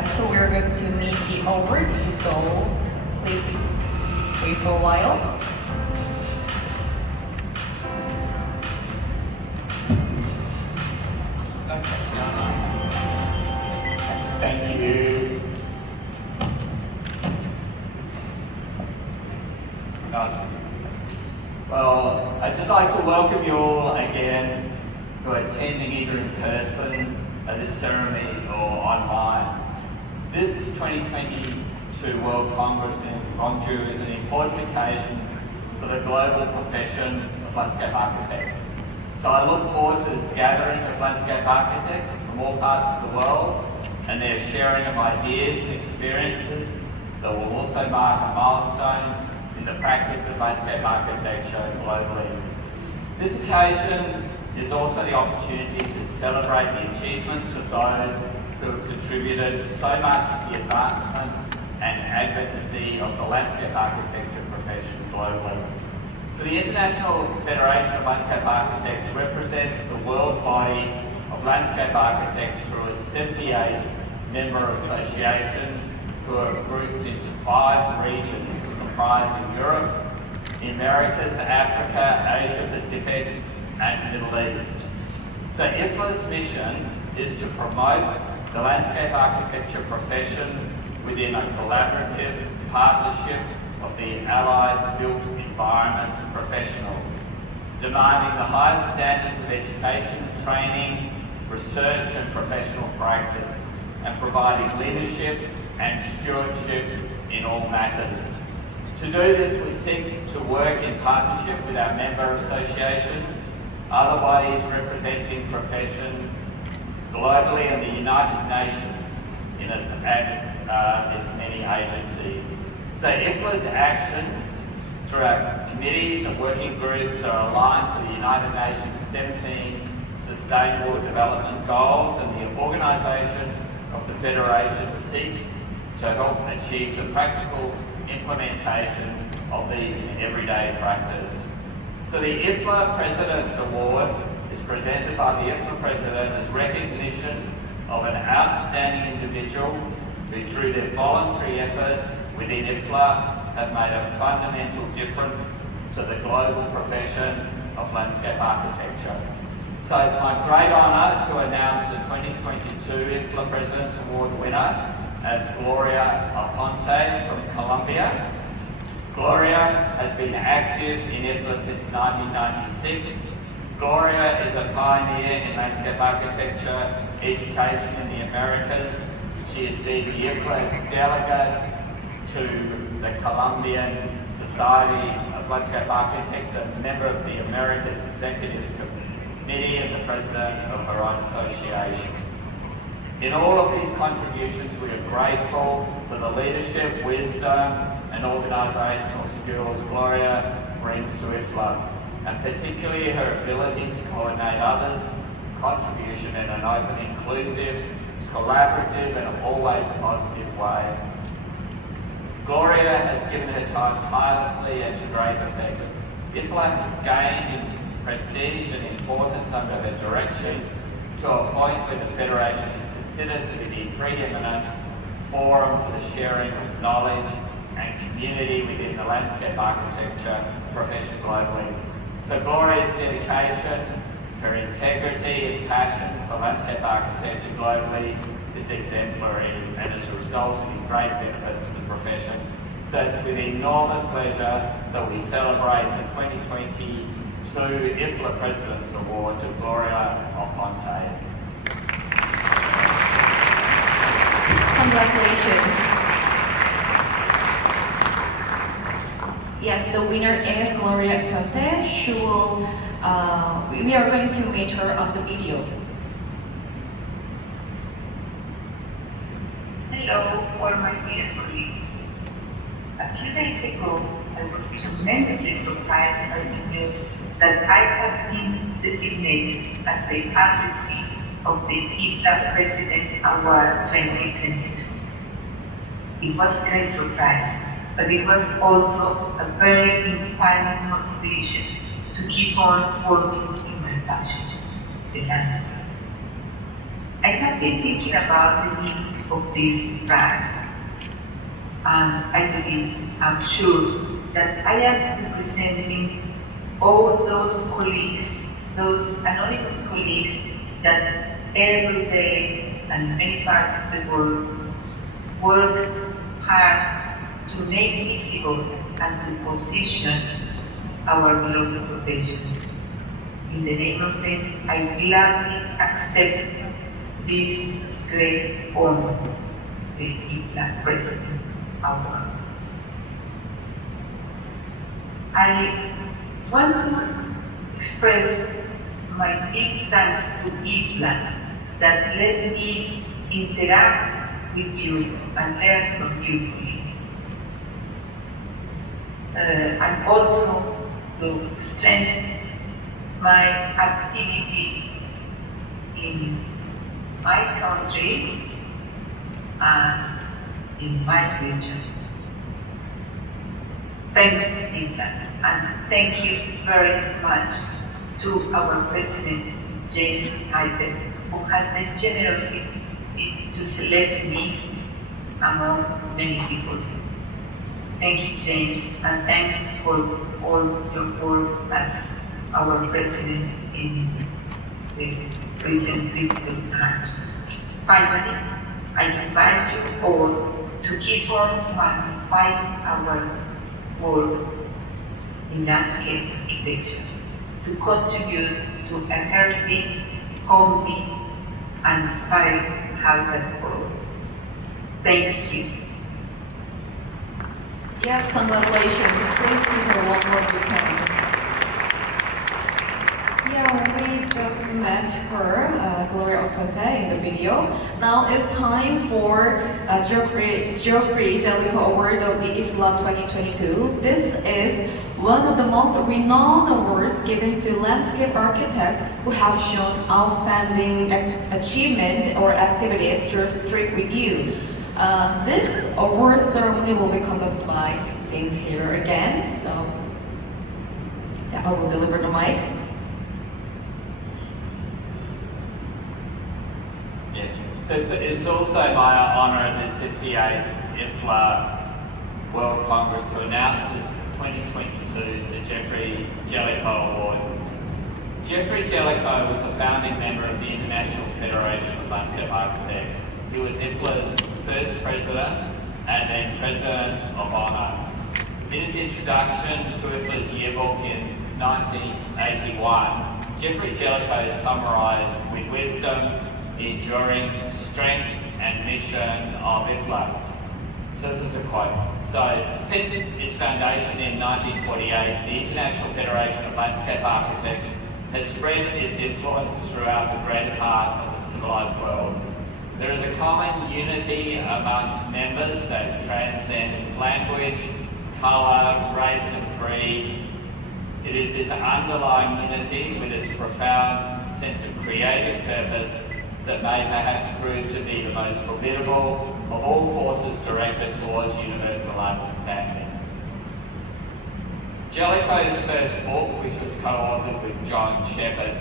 Yes, so we're going to meet the awardee, so please wait for a while. Thank you. Well, I'd just like to welcome you all again who are attending either in person at this ceremony or online. This 2022 World Congress in Gwangju is an important occasion for the global profession of landscape architects. So I look forward to this gathering of landscape architects from all parts of the world and their sharing of ideas and experiences that will also mark a milestone in the practice of landscape architecture globally. This occasion is also the opportunity to celebrate the achievements of those who have contributed so much to the advancement and advocacy of the landscape architecture profession globally. So the International Federation of Landscape Architects represents the world body of landscape architects through its 78 member associations who are grouped into 5 regions comprising Europe, the Americas, Africa, Asia Pacific and Middle East. So IFLA's mission is to promote the landscape architecture profession within a collaborative partnership of the allied built environment professionals, demanding the highest standards of education, training, research and professional practice, and providing leadership and stewardship in all matters. To do this, we seek to work in partnership with our member associations, other bodies representing professions globally, and the United Nations in its many agencies. So IFLA's actions through our committees and working groups are aligned to the United Nations 17 Sustainable Development Goals, and the organisation of the Federation seeks to help achieve the practical implementation of these in everyday practice. So the IFLA President's Award is presented by the IFLA President as recognition of an outstanding individual who, through their voluntary efforts within IFLA, have made a fundamental difference to the global profession of landscape architecture. So it's my great honour to announce the 2022 IFLA President's Award winner as Gloria Aponte from Colombia. Gloria has been active in IFLA since 1996. Gloria is a pioneer in landscape architecture education in the Americas. She has been the IFLA delegate to the Colombian Society of Landscape Architects, a member of the Americas Executive Committee and the president of her own association. In all of these contributions, we are grateful for the leadership, wisdom and organisational skills Gloria brings to IFLA, and particularly her ability to coordinate others' contribution in an open, inclusive, collaborative and always positive way. Gloria has given her time tirelessly and to great effect. IFLA has gained in prestige and importance under her direction to a point where the Federation is considered to be the preeminent forum for the sharing of knowledge and community within the landscape architecture profession globally. So Gloria's dedication, her integrity and passion for landscape architecture globally is exemplary and has resulted in great benefit to the profession. So it's with enormous pleasure that we celebrate the 2022 IFLA President's Award to Gloria Aponte. Congratulations. Yes, the winner is Gloria Aponte. She will, we are going to meet her on the video. Hello, all my dear colleagues. A few days ago, I was tremendously surprised by the news that I had been designated as the publicist of the IFLA President Award 2022. It was a great surprise, but it was also a very inspiring motivation to keep on working in my passion, the landscape. I have been thinking about the meaning of this prize. And I'm sure that I am representing all those colleagues, those anonymous colleagues that every day and many parts of the world work hard to make visible and to position our global profession. In the name of them, I gladly accept this great honor, the IFLA President Award. I want to express my deep thanks to IFLA that let me interact with you and learn from you, colleagues. And also to strengthen my activity in my country and in my region. Thanks, IFLA, and thank you very much to our President, Jelica, who had the generosity to select me among many people. Thank you, James, and thanks for all your work as our President in the recent critical times. Finally, I invite you all to keep on magnifying our work in landscape architecture, to contribute to a healthy, homely, and inspiring habitat world. Thank you. Yes, congratulations. Please give her one more big hand. Yeah, we just met her, Gloria Aponte, in the video. Now it's time for Jeffrey Jelica Award of the IFLA 2022. This is one of the most renowned awards given to landscape architects who have shown outstanding achievement or activities through the strict review. This award ceremony will be conducted by James here again, so yeah, I will deliver the mic. Yeah. So it's also my honour at this 58th IFLA World Congress to announce this 2022 Sir Jeffrey Jelica Award. Jeffrey Jelica was a founding member of the International Federation of Landscape Architects. He was IFLA's first president and then president of honour. In his introduction to IFLA's yearbook in 1981, Jeffrey Jelica is summarised with wisdom, the enduring strength and mission of IFLA. So this is a quote. So, since its foundation in 1948, the International Federation of Landscape Architects has spread its influence throughout the greater part of the civilised world. There is a common unity amongst members that transcends language, colour, race and creed. It is this underlying unity with its profound sense of creative purpose that may perhaps prove to be the most formidable of all forces directed towards universal understanding. Jelica's first book, which was co-authored with John Shepherd,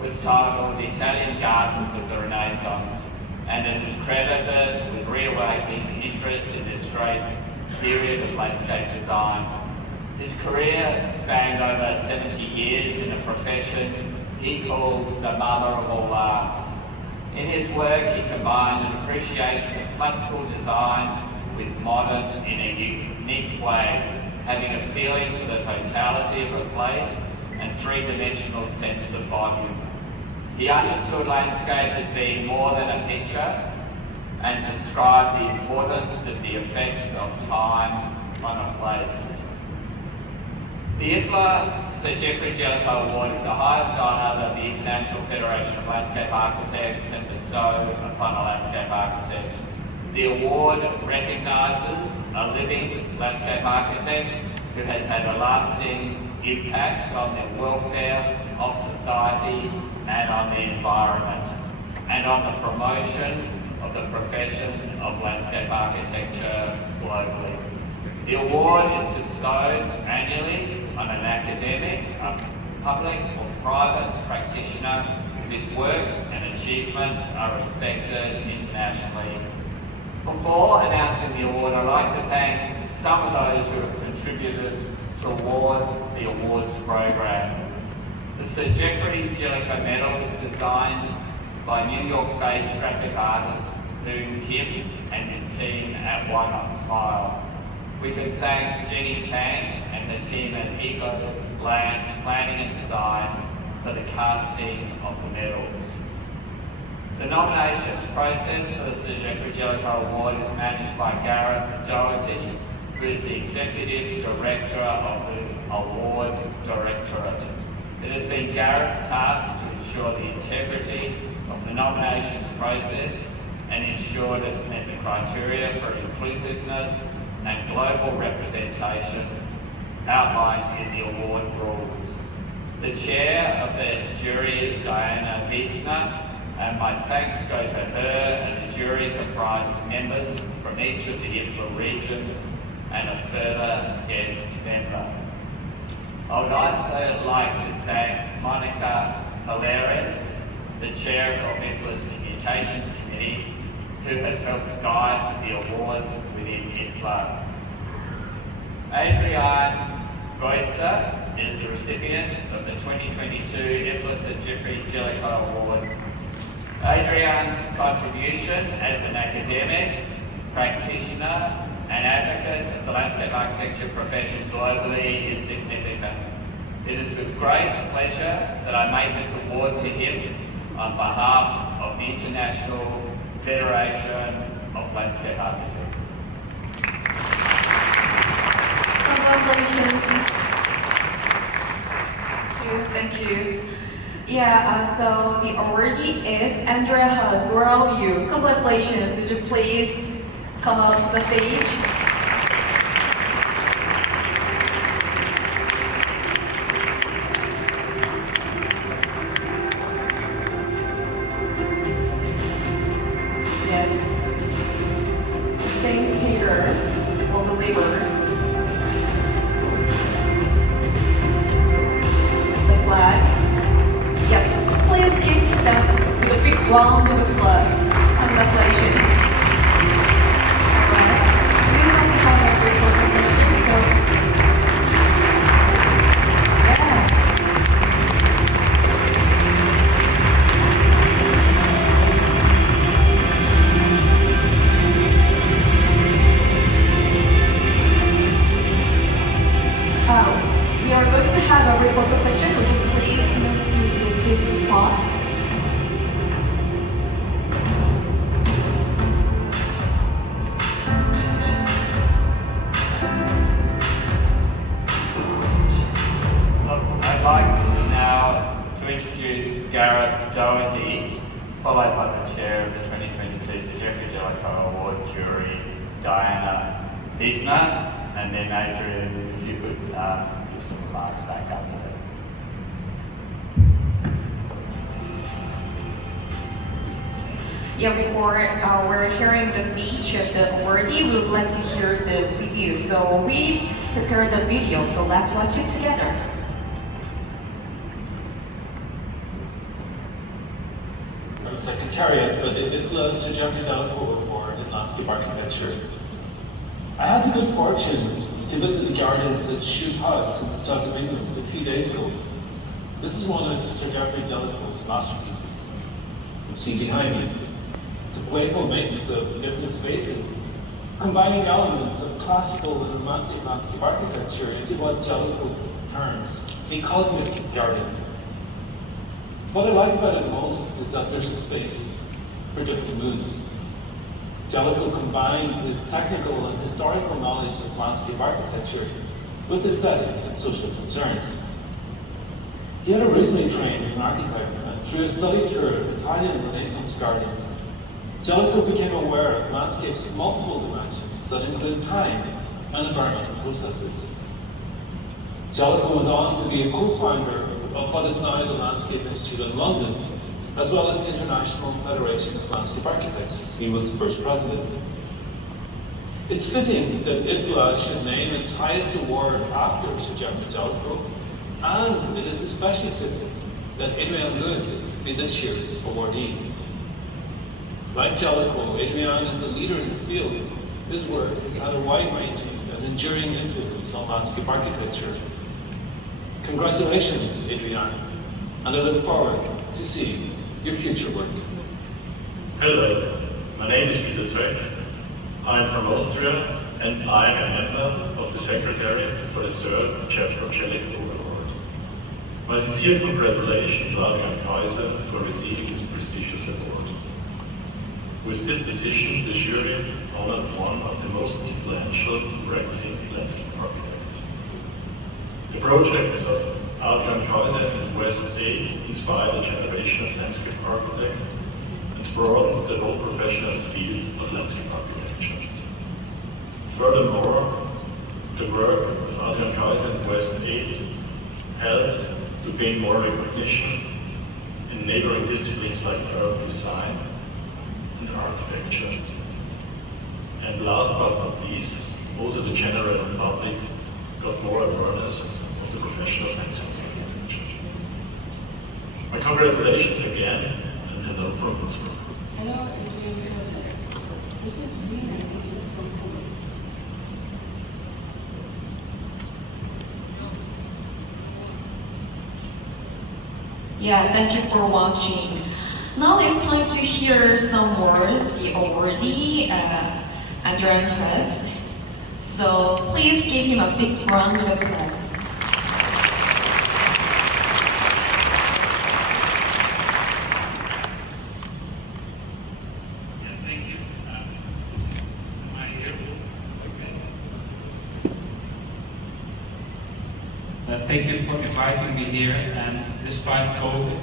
was titled Italian Gardens of the Renaissance, and it is credited with reawakening interest in this great period of landscape design. His career spanned over 70 years in a profession he called the mother of all arts. In his work, he combined an appreciation of classical design with modern in a unique way, having a feeling for the totality of a place and three-dimensional sense of volume. He understood landscape as being more than a picture and described the importance of the effects of time on a place. The IFLA Sir Jeffrey Jelica Award is the highest honour that the International Federation of Landscape Architects can bestow upon a landscape architect. The award recognises a living landscape architect who has had a lasting impact on the welfare of society and on the environment, and on the promotion of the profession of landscape architecture globally. The award is bestowed annually on an academic, a public or private practitioner whose work and achievements are respected internationally. Before announcing the award, I'd like to thank some of those who have contributed towards the awards program. The Sir Geoffrey Jelica Medal was designed by New York-based graphic artist Boone Kim and his team at Why Not Smile. We can thank Jenny Tang and the team at Eco Planning and Design for the casting of the medals. The nominations process for the Sir Geoffrey Jelica Award is managed by Gareth Doherty, who is the Executive Director of the Award Directorate. It has been Gareth's task to ensure the integrity of the nominations process and ensure it has met the criteria for inclusiveness and global representation outlined in the award rules. The chair of the jury is Diana Wiesner, and my thanks go to her and the jury comprised of members from each of the IFLA regions and a further guest member. I would also like to thank Monica Hilaris, the chair of IFLA's Communications Committee, who has helped guide the awards within IFLA. Adrienne Goitzer is the recipient of the 2022 IFLA Sir Geoffrey Jelica Award. Adrienne's contribution as an academic, practitioner, and advocate of the landscape architecture profession globally is significant. It is with great pleasure that I make this award to him on behalf of the International Federation of Landscape Architects. Congratulations. Thank you. Yeah, so the awardee is Andrea Huss. Where are you? Congratulations. Would you please come up to the stage? Yes. James Peter will deliver the flag. Yes, please give them with a big round of applause. Congratulations. Alright, we have to have a brief presentation, so yeah. We are going to have a report session. Would you please move to this spot? I'd like now to introduce Gareth Doherty, followed by the chair of the 2022 Sir Geoffrey Jelica Award jury, Diana Wiesner, and then Adrian, if you could give some remarks back after that. Yeah, before we're hearing the speech of the awardee, we would like to hear the review. So we prepared the video, so let's watch it together. The Secretariat for the IFLA Sir Geoffrey Jelica Award in Landscape Architecture. I had the good fortune to visit the gardens at Shute House in the south of England a few days ago. This is one of Sir Geoffrey Jelica's masterpieces. You see behind me. It's a playful mix of different spaces, combining elements of classical and romantic landscape architecture into what Jelica terms a cosmic garden. What I like about it most is that there's a space for different moods. Jelica combined his technical and historical knowledge of landscape architecture with aesthetic and social concerns. He had originally trained as an architect, and through a study tour of Italian Renaissance gardens, Jelica became aware of landscapes of multiple dimensions that include time and environmental processes. Jelica went on to be a co-founder of what is now the Landscape Institute in London, as well as the International Federation of Landscape Architects. He was the first president. It's fitting that IFLA should name its highest award after Sir Geoffrey Jelica, and it is especially fitting that Adrienne Goethe be this year's awardee. Like Jelica, Adrian is a leader in the field. His work has had a wide-ranging and enduring influence on landscape architecture. Congratulations, Adrian, and I look forward to seeing your future work. Hello, my name is Peter Zweck. I'm from Austria, and I am a member of the Secretariat for the third chapter of Jelica Award. My sincere congratulations to Adrian Kaiser for receiving this prestigious award. With this decision, the jury honored one of the most influential practicing landscape architects. The projects of Adrian Kaiser and West 8 inspired a generation of landscape architects and broadened the whole professional field of landscape architecture. Furthermore, the work of Adrian Kaiser and West 8 helped to gain more recognition in neighboring disciplines like urban design and architecture. And last but not least, also the general public got more awareness of the profession of landscape architecture. My congratulations again, and hello from Pittsburgh. Hello, Adrian Jose. This is Dina. This is from Kuwait. Yeah, thank you for watching. Now it's time to hear some words the awardee, Adrian has. So please give him a big round of applause. Yeah, thank you. Am I here? Okay. Thank you for inviting me here, and despite COVID,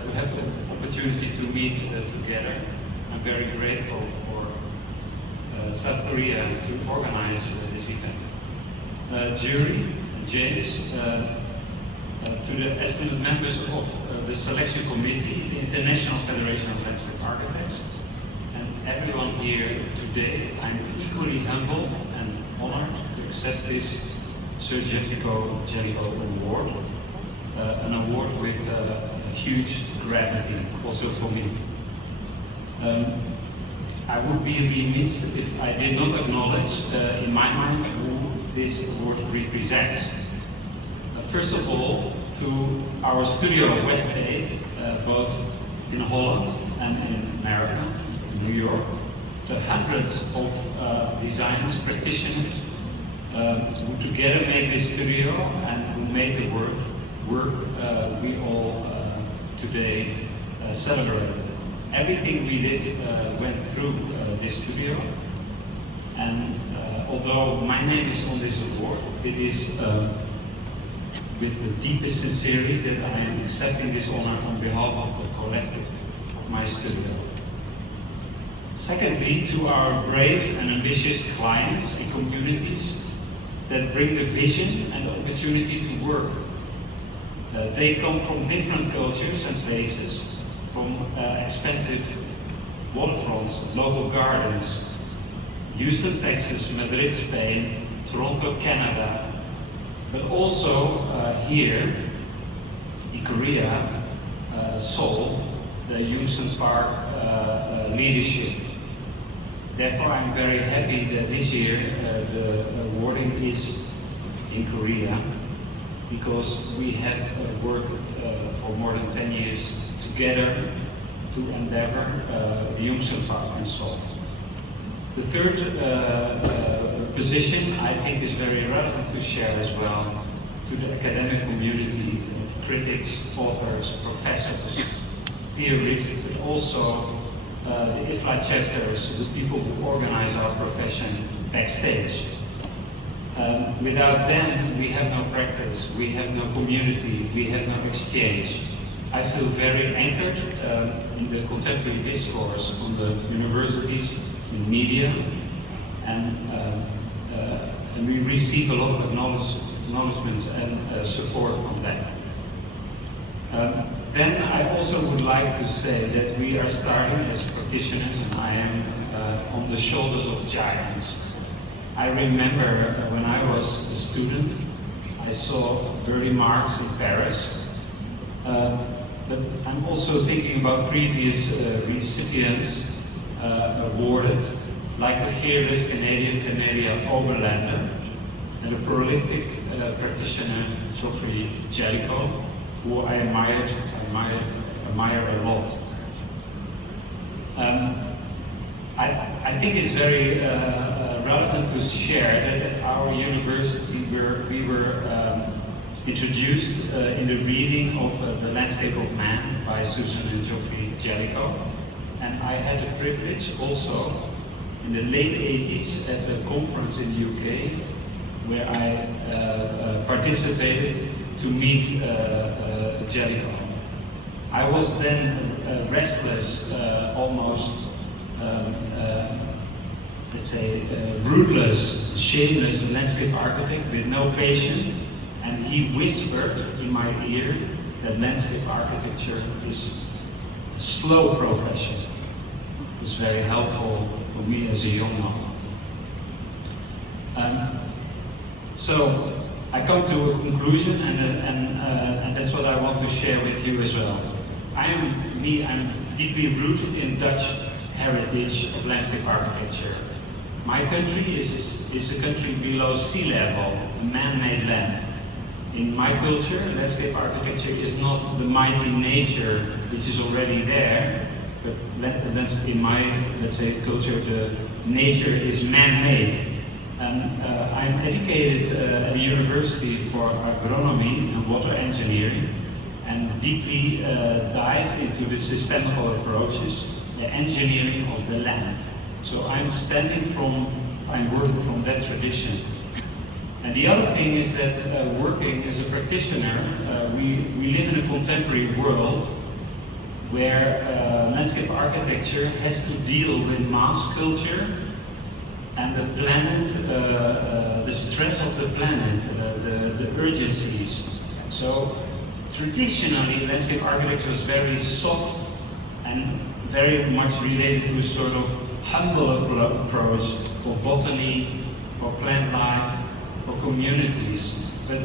to have the opportunity to meet together. I'm very grateful for South Korea to organize this event. Jury, James, to the esteemed members of the selection committee, the International Federation of Landscape Architects, and everyone here today, I'm equally humbled and honored to accept this Sir Jelica Award, an award with huge gravity, also for me. I would be remiss if I did not acknowledge, in my mind, who this award represents. First of all, to our studio West 8, both in Holland and in America, in New York, the hundreds of designers, practitioners, who together made this studio and who made the work we all today celebrate. Everything we did went through this studio, and although my name is on this award, it is with the deepest sincerity that I am accepting this honor on behalf of the collective of my studio. Secondly, to our brave and ambitious clients and communities that bring the vision and the opportunity to work. They come from different cultures and places, from expensive waterfronts, local gardens, Houston, Texas, Madrid, Spain, Toronto, Canada, but also here in Korea, Seoul, the Yunsan Park leadership. Therefore, I'm very happy that this year the awarding is in Korea, because we have worked for more than 10 years together to endeavor the Yunsan Park in Seoul. The third position I think is very relevant to share as well to the academic community of critics, authors, professors, theorists, but also the IFLA chapters, the people who organize our profession backstage. Without them, we have no practice, we have no community, we have no exchange. I feel very anchored in the contemporary discourse on the universities, in media, and we receive a lot of acknowledgement and support from that. Then I also would like to say that we are starting as practitioners, and I am on the shoulders of giants. I remember when I was a student, I saw early marks in Paris, but I'm also thinking about previous recipients awarded, like the fearless Canadian Oberlander and the prolific practitioner Geoffrey Jelica, who I admire a lot. I think it's very relevant to share that at our university we were introduced in the reading of The Landscape of Man by Susan and Geoffrey Jelica, and I had the privilege also in the late 80s at a conference in the UK where I participated to meet Jelica. I was then restless, almost, let's say, ruthless, shameless landscape architect with no patience, and he whispered in my ear that landscape architecture is a slow profession. It was very helpful for me as a young man. So I come to a conclusion, and that's what I want to share with you as well. I'm deeply rooted in Dutch heritage of landscape architecture. My country is a country below sea level, a man-made land. In my culture, landscape architecture is not the mighty nature which is already there, but in my, let's say, culture, the nature is man-made. And I'm educated at a university for agronomy and water engineering, and deeply dived into the systemical approaches, the engineering of the land. So I'm working from that tradition. And the other thing is that working as a practitioner, we live in a contemporary world where landscape architecture has to deal with mass culture and the planet, the stress of the planet, the urgencies. So traditionally, landscape architecture was very soft and very much related to a sort of humble approach for botany, for plant life, for communities. But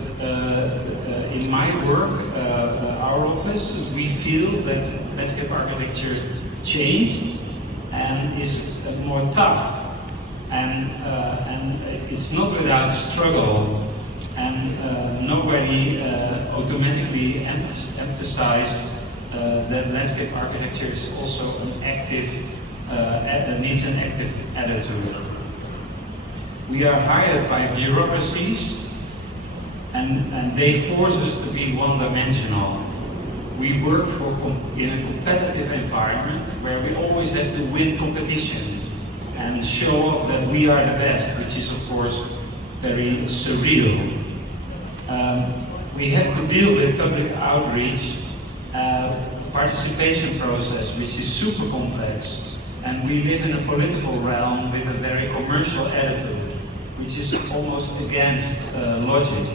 in my work, our office, we feel that landscape architecture changed and is more tough. And it's not without struggle, and nobody automatically emphasized that landscape architecture is also an active, needs an active attitude. We are hired by bureaucracies, and they force us to be one-dimensional. We work in a competitive environment where we always have to win competition and show off that we are the best, which is of course very surreal. We have to deal with public outreach, participation process, which is super complex, and we live in a political realm with a very commercial attitude, which is almost against logic.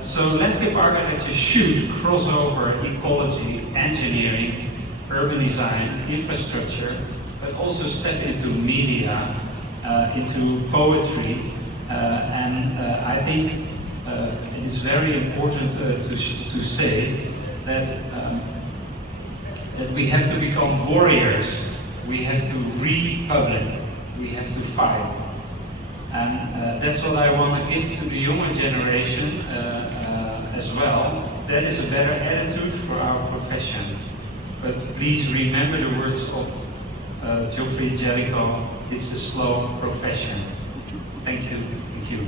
So landscape architecture should cross over ecology, engineering, urban design, infrastructure, but also step into media, into poetry, and I think it's very important to say that that we have to become warriors. We have to republic. We have to fight, and that's what I want to give to the younger generation as well. That is a better attitude for our profession. But please remember the words of Geoffrey Jelica, it's a slow profession. Thank you. Thank you.